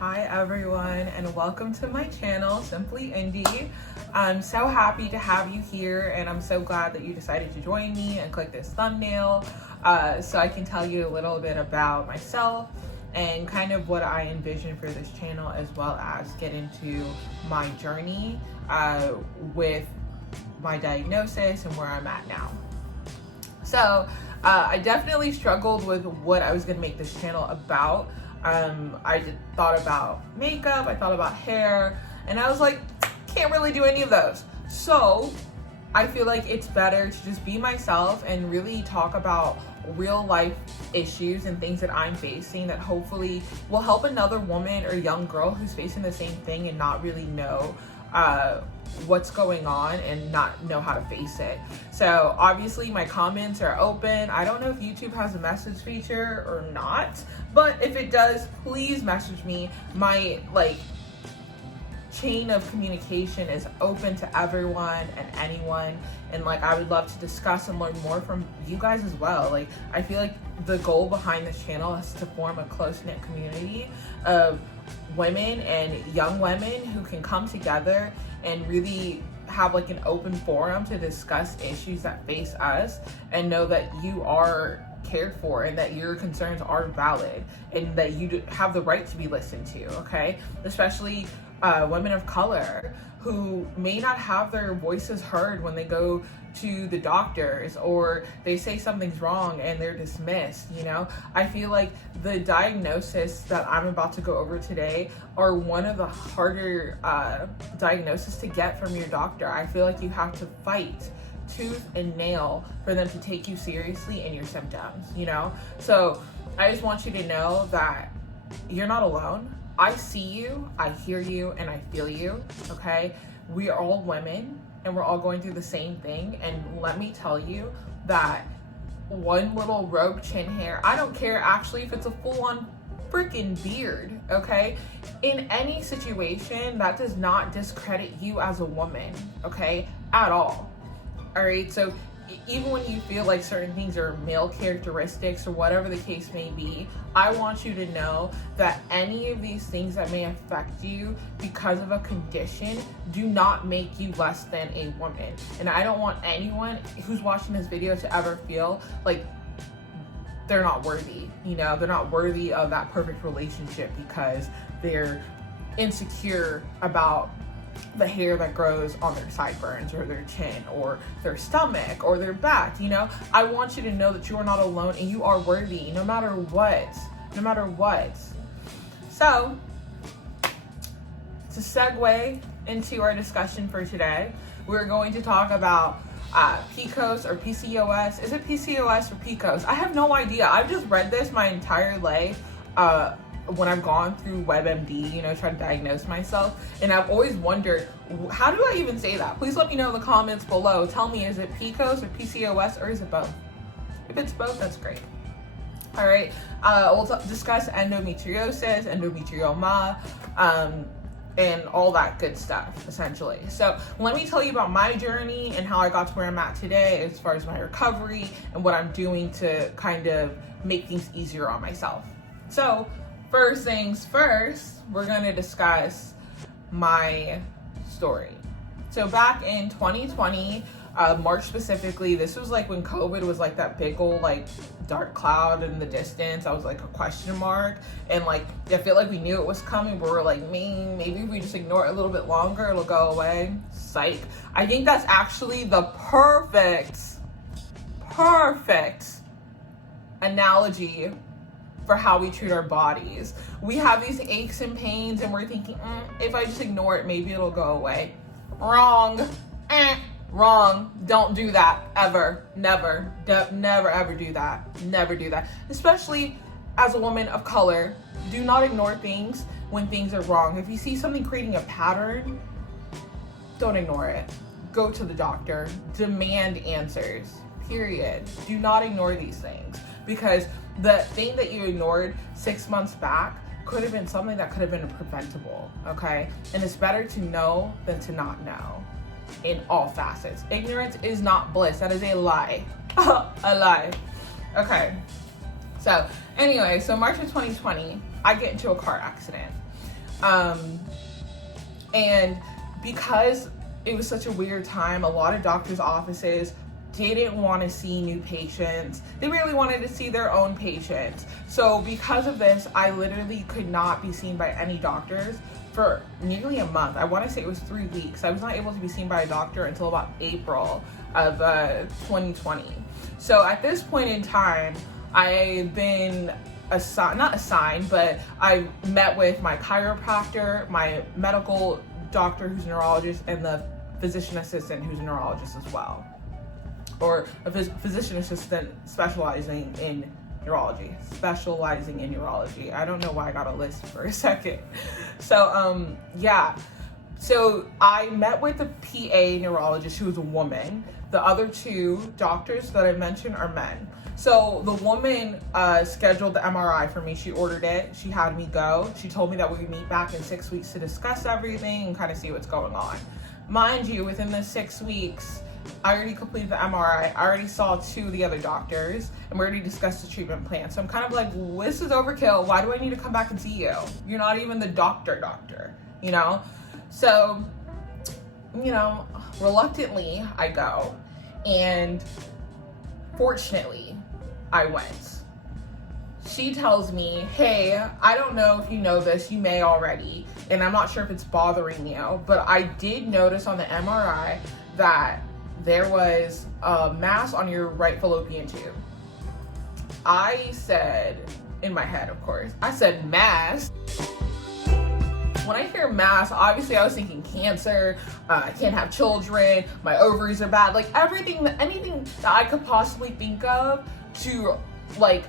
Hi everyone, and welcome to my channel, Simply Indie. I'm so happy to have you here, and I'm so glad that you decided to join me and click this thumbnail so I can tell you a little bit about myself and kind of what I envision for this channel, as well as get into my journey with my diagnosis and where I'm at now. So I definitely struggled with what I was going to make this channel about. I thought about makeup, I thought about hair, and I was like, can't really do any of those. So I feel like it's better to just be myself and really talk about real life issues and things that I'm facing that hopefully will help another woman or young girl who's facing the same thing and not really know what's going on and not know how to face it. So obviously my comments are open. I don't know if YouTube has a message feature or not, but if it does, please message me. My chain of communication is open to everyone and anyone, and I would love to discuss and learn more from you guys as well. I feel like the goal behind this channel is to form a close-knit community of women and young women who can come together and really have an open forum to discuss issues that face us, and know that you are cared for and that your concerns are valid and that you have the right to be listened to, okay? Especially women of color who may not have their voices heard when they go to the doctors, or they say something's wrong and they're dismissed, I feel like the diagnosis that I'm about to go over today are one of the harder diagnoses to get from your doctor. I feel like you have to fight tooth and nail for them to take you seriously in your symptoms, So I just want you to know that you're not alone. I see you, I hear you, and I feel you, okay? We are all women, and we're all going through the same thing. And let me tell you that one little rogue chin hair, I don't care actually if it's a full-on freaking beard, okay? In any situation, that does not discredit you as a woman, okay? At all. All right, so even when you feel like certain things are male characteristics or whatever the case may be, I want you to know that any of these things that may affect you because of a condition do not make you less than a woman. And I don't want anyone who's watching this video to ever feel like they're not worthy, they're not worthy of that perfect relationship because they're insecure about the hair that grows on their sideburns or their chin or their stomach or their back. I want you to know that you are not alone and you are worthy no matter what. So to segue into our discussion for today, we're going to talk about PCOS or PCOS. Is it PCOS or PCOS? I have no idea. I've just read this my entire life when I've gone through WebMD, trying to diagnose myself. And I've always wondered, how do I even say that? Please let me know in the comments below. Tell me, is it PCOS or PCOS, or is it both? If it's both, that's great. All right, we'll discuss endometriosis, endometrioma, and all that good stuff, essentially. So let me tell you about my journey and how I got to where I'm at today as far as my recovery and what I'm doing to kind of make things easier on myself. So first things first, we're going to discuss my story. So back in 2020, March specifically, this was when COVID was that big old dark cloud in the distance. I was a question mark, and I feel like we knew it was coming, but we're maybe if we just ignore it a little bit longer, it'll go away. Psych. I think that's actually the perfect analogy for how we treat our bodies. We have these aches and pains and we're thinking, if I just ignore it, maybe it'll go away. Wrong. Wrong. Don't do that ever. Never ever do that. Never do that. Especially as a woman of color, do not ignore things when things are wrong. If you see something creating a pattern, don't ignore it. Go to the doctor. Demand answers. Period. Do not ignore these things, because the thing that you ignored 6 months back could have been something that could have been preventable, okay? And it's better to know than to not know in all facets. Ignorance is not bliss. That is a lie. A lie. Okay. So anyway, March of 2020, I get into a car accident. And because it was such a weird time, a lot of doctors' offices didn't want to see new patients. They really wanted to see their own patients. So because of this, I literally could not be seen by any doctors for nearly a month. I want to say it was 3 weeks. I was not able to be seen by a doctor until about April of 2020. So at this point in time, I've been not assigned, but I met with my chiropractor, my medical doctor who's a neurologist, and the physician assistant who's a neurologist as well. Or a physician assistant specializing in neurology. I don't know why I got a list for a second. So, yeah. So I met with the PA neurologist, who was a woman. The other two doctors that I mentioned are men. So the woman scheduled the MRI for me. She ordered it. She had me go. She told me that we would meet back in 6 weeks to discuss everything and kind of see what's going on. Mind you, within the 6 weeks, I already completed the MRI. I already saw 2 of the other doctors, and we already discussed the treatment plan. So I'm kind of like, this is overkill. Why do I need to come back and see you? You're not even the doctor, you know? So, you know, reluctantly, I go. And fortunately, I went. She tells me, hey, I don't know if you know this, you may already, and I'm not sure if it's bothering you, but I did notice on the MRI that there was a mass on your right fallopian tube. I said, in my head, of course, I said mass. When I hear mass, obviously I was thinking cancer, I can't have children, my ovaries are bad, like anything that I could possibly think of to like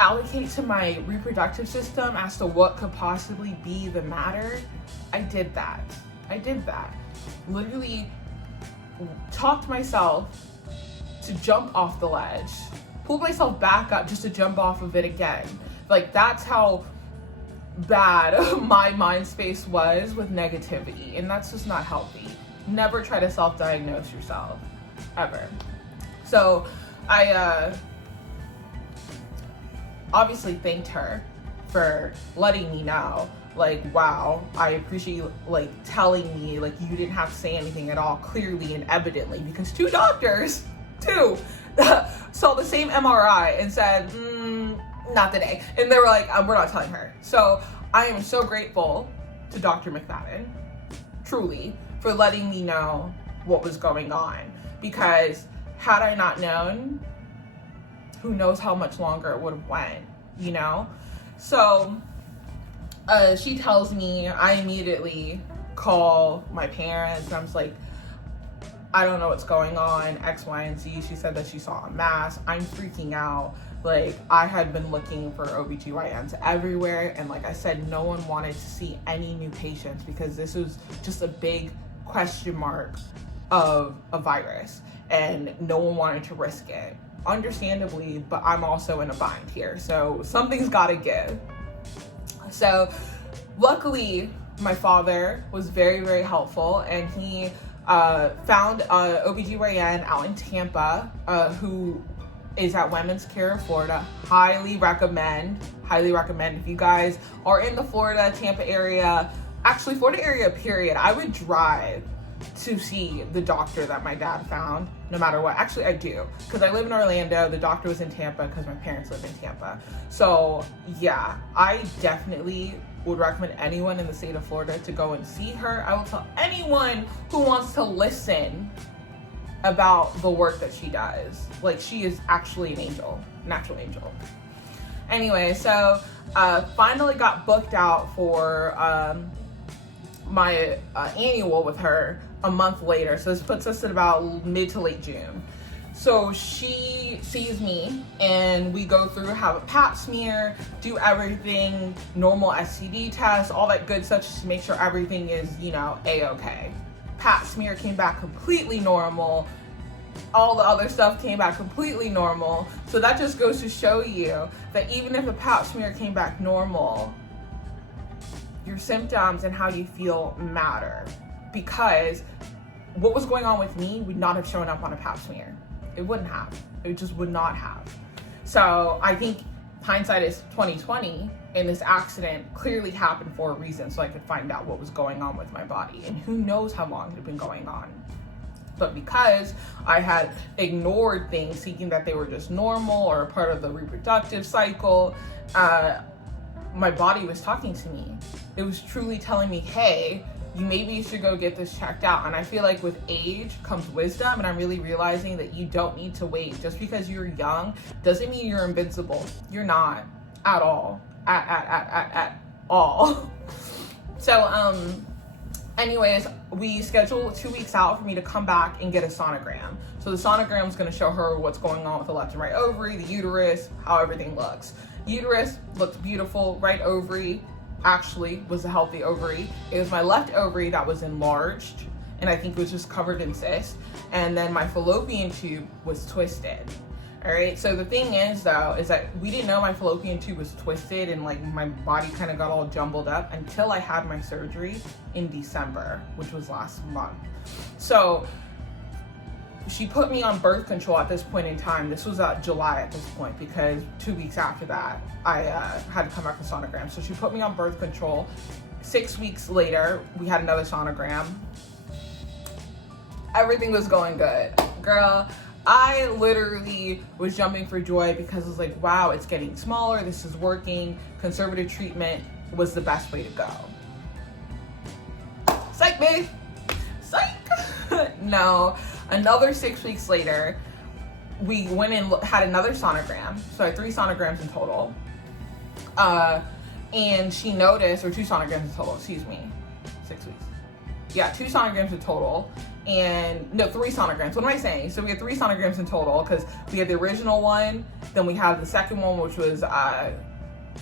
allocate to my reproductive system as to what could possibly be the matter. I did that. Literally talked myself to jump off the ledge, pulled myself back up just to jump off of it again. Like, that's how bad my mind space was with negativity, and that's just not healthy. Never try to self-diagnose yourself, ever. So I obviously thanked her for letting me know, like, wow, I appreciate you, like, telling me, like, you didn't have to say anything at all, clearly and evidently, because 2 doctors, saw the same MRI and said, not today. And they were like, we're not telling her. So I am so grateful to Dr. McFadden, truly, for letting me know what was going on. Because had I not known, who knows how much longer it would have went, you know? So she tells me, I immediately call my parents, and I'm just like, I don't know what's going on, X, Y, and Z. She said that she saw a mass. I'm freaking out. Like, I had been looking for OBGYNs everywhere, and like I said, no one wanted to see any new patients because this was just a big question mark of a virus, and no one wanted to risk it. Understandably, but I'm also in a bind here, so something's gotta give. So luckily, my father was very, very helpful, and he found a OBGYN out in Tampa who is at Women's Care of Florida. Highly recommend. If you guys are in the Florida, Tampa area, actually Florida area period, I would drive to see the doctor that my dad found, no matter what. Actually, I do, because I live in Orlando. The doctor was in Tampa because my parents live in Tampa. So yeah, I definitely would recommend anyone in the state of Florida to go and see her. I will tell anyone who wants to listen about the work that she does. Like, she is actually an angel, an actual angel. Anyway, so finally got booked out for my annual with her a month later. So this puts us at about mid to late June. So she sees me and we go through, have a pap smear, do everything, normal STD test, all that good stuff, just to make sure everything is, you know, A-okay. Pap smear came back completely normal. All the other stuff came back completely normal. So that just goes to show you that even if the pap smear came back normal, your symptoms and how you feel matter, because what was going on with me would not have shown up on a pap smear. It wouldn't have. It just would not have. So I think hindsight is 2020, And this accident clearly happened for a reason, so I could find out what was going on with my body. And who knows how long it had been going on. But because I had ignored things, thinking that they were just normal or a part of the reproductive cycle, my body was talking to me. It was truly telling me, hey, maybe you should go get this checked out. And I feel like with age comes wisdom, and I'm really realizing that you don't need to wait. Just because you're young doesn't mean you're invincible. You're not at all. At all. So, anyways, we scheduled 2 weeks out for me to come back and get a sonogram. So the sonogram is going to show her what's going on with the left and right ovary, the uterus, how everything looks. Uterus looked beautiful. Right ovary actually was a healthy ovary. It was my left ovary that was enlarged, and I think it was just covered in cysts. And then my fallopian tube was twisted. All right, so the thing is though, is that we didn't know my fallopian tube was twisted, and like my body kind of got all jumbled up until I had my surgery in December, which was last month. So she put me on birth control at this point in time. This was July at this point, because 2 weeks after that, I had to come back for sonogram. So she put me on birth control. 6 weeks later, we had another sonogram. Everything was going good. Girl, I literally was jumping for joy because I was like, wow, it's getting smaller. This is working. Conservative treatment was the best way to go. Psych, babe. Psych. No, another 6 weeks later, we went and had another sonogram. So I had 3 sonograms in total. And she noticed, or 2 sonograms in total, excuse me, 6 weeks. Yeah, 2 sonograms in total. And no, 3 sonograms. What am I saying? So we had 3 sonograms in total, because we had the original one, then we had the second one, which was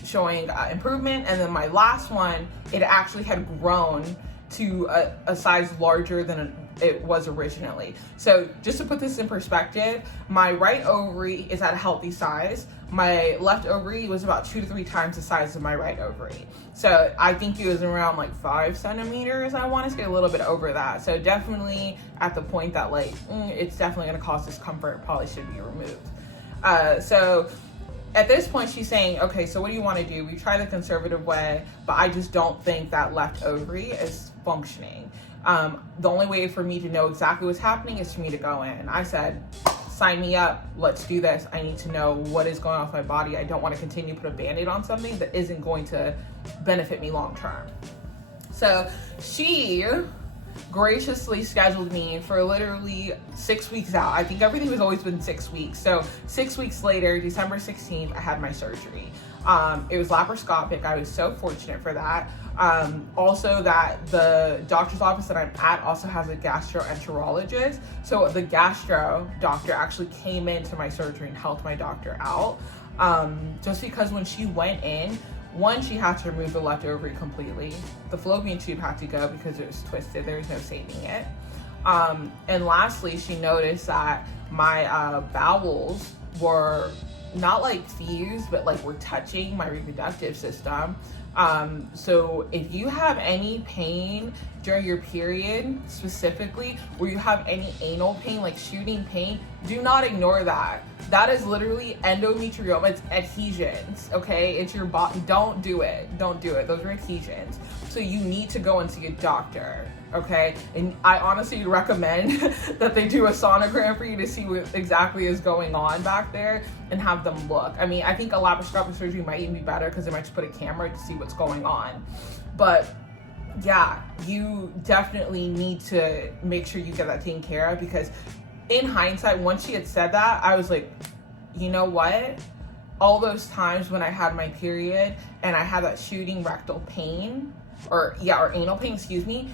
showing improvement, and then my last one, it actually had grown to a size larger than it was originally. So just to put this in perspective, my right ovary is at a healthy size. My left ovary was about 2 to 3 times the size of my right ovary. So I think it was around like 5 centimeters. I want to say a little bit over that. So definitely at the point that like, it's definitely going to cause discomfort, probably should be removed. So at this point, she's saying, okay, so what do you want to do? We try the conservative way, but I just don't think that left ovary is functioning. The only way for me to know exactly what's happening is for me to go in. I said, sign me up, let's do this. I need to know what is going on with my body. I don't want to continue to put a Band-Aid on something that isn't going to benefit me long term. So she graciously scheduled me for literally 6 weeks out. I think everything has always been 6 weeks. So 6 weeks later, December 16th, I had my surgery. It was laparoscopic. I was so fortunate for that. Also that the doctor's office that I'm at also has a gastroenterologist. So the gastro doctor actually came into my surgery and helped my doctor out. Just because when she went in, one, she had to remove the left ovary completely. The fallopian tube had to go because it was twisted. There was no saving it. And lastly, she noticed that my bowels were not like fused, but like were touching my reproductive system. So if you have any pain during your period, specifically where you have any anal pain, like shooting pain, do not ignore that. That is literally endometrioma. It's adhesions, okay? It's your body. Don't do it. Don't do it. Those are adhesions. So you need to go and see a doctor, okay? And I honestly recommend that they do a sonogram for you to see what exactly is going on back there and have them look. I mean, I think a laparoscopic surgery might even be better because they might just put a camera to see what's going on. But yeah, you definitely need to make sure you get that taken care of, because in hindsight, once she had said that, I was like, you know what? All those times when I had my period and I had that shooting rectal pain, or anal pain, excuse me,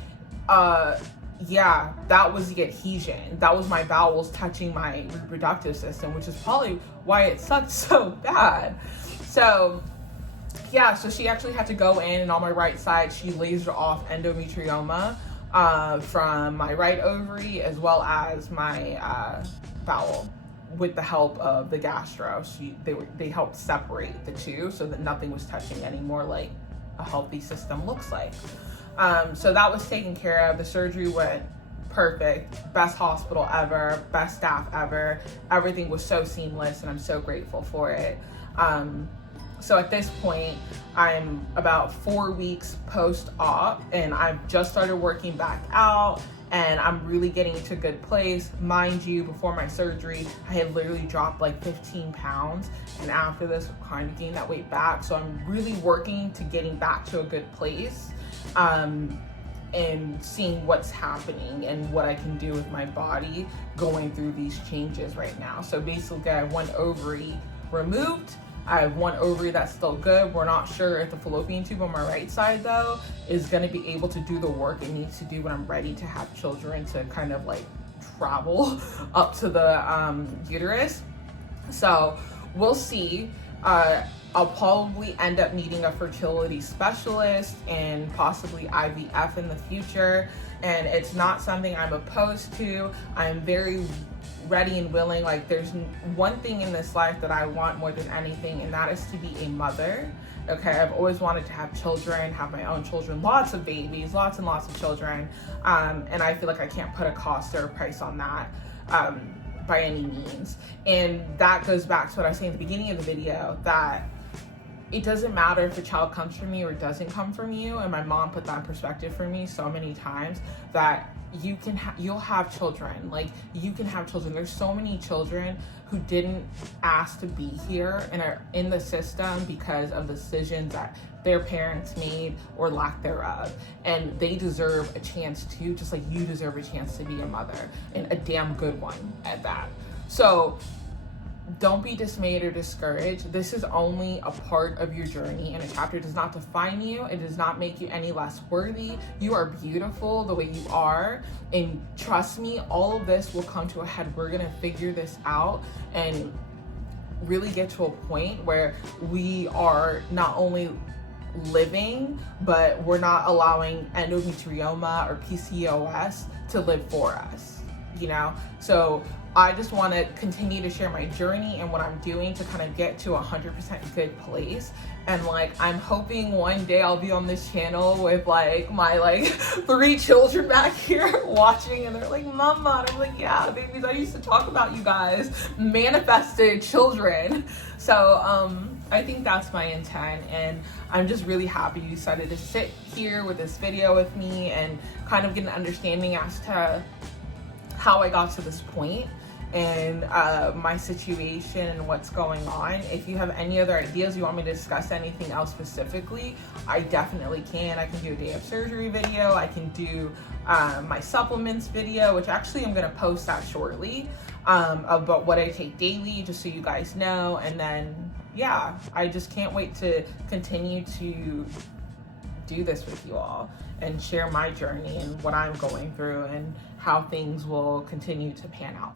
yeah, that was the adhesion. That was my bowels touching my reproductive system, which is probably why it sucked so bad. So yeah, so she actually had to go in, and on my right side, she lasered off endometrioma from my right ovary as well as my bowel with the help of the gastro. They helped separate the two so that nothing was touching anymore, like a healthy system looks like. So that was taken care of. The surgery went perfect. Best hospital ever, best staff ever. Everything was so seamless, and I'm so grateful for it. So at this point, I'm about 4 weeks post-op, and I've just started working back out, and I'm really getting to a good place. Mind you, before my surgery, I had literally dropped like 15 pounds, and after this, I'm kind of getting that weight back. So I'm really working to getting back to a good place, and seeing what's happening and what I can do with my body going through these changes right now. So basically, I have one ovary removed. I have one ovary that's still good. We're not sure if the fallopian tube on my right side, though, is going to be able to do the work it needs to do when I'm ready to have children, to kind of like travel up to the uterus. So we'll see. I'll probably end up needing a fertility specialist and possibly IVF in the future. And it's not something I'm opposed to. I'm very ready and willing. Like, there's one thing in this life that I want more than anything, and that is to be a mother. Okay, I've always wanted to have children, have my own children, lots of babies, lots and lots of children. And I feel like I can't put a cost or a price on that by any means. And that goes back to what I was saying at the beginning of the video, that it doesn't matter if a child comes from you or doesn't come from you. And my mom put that in perspective for me so many times, that you'll have children. Like, you can have children. There's so many children who didn't ask to be here and are in the system because of decisions that their parents made or lack thereof. And they deserve a chance too, just like you deserve a chance to be a mother, and a damn good one at that. So don't be dismayed or discouraged. This is only a part of your journey, and a chapter does not define you. It does not make you any less worthy. You are beautiful the way you are, and trust me, all of this will come to a head. We're gonna figure this out and really get to a point where we are not only living, but we're not allowing endometrioma or PCOS to live for us, you know? So I just want to continue to share my journey and what I'm doing to kind of get to 100% good place. And like, I'm hoping one day I'll be on this channel with like my 3 children back here watching, and they're like, Mama. And I'm like, yeah, babies, I used to talk about you guys, manifested children. So I think that's my intent, and I'm just really happy you decided to sit here with this video with me and kind of get an understanding as to how I got to this point and my situation and what's going on. If you have any other ideas, you want me to discuss anything else specifically, I definitely can. I can do a day of surgery video. I can do my supplements video, which actually I'm gonna post that shortly, about what I take daily, just so you guys know. And then, yeah, I just can't wait to continue to do this with you all and share my journey and what I'm going through and how things will continue to pan out.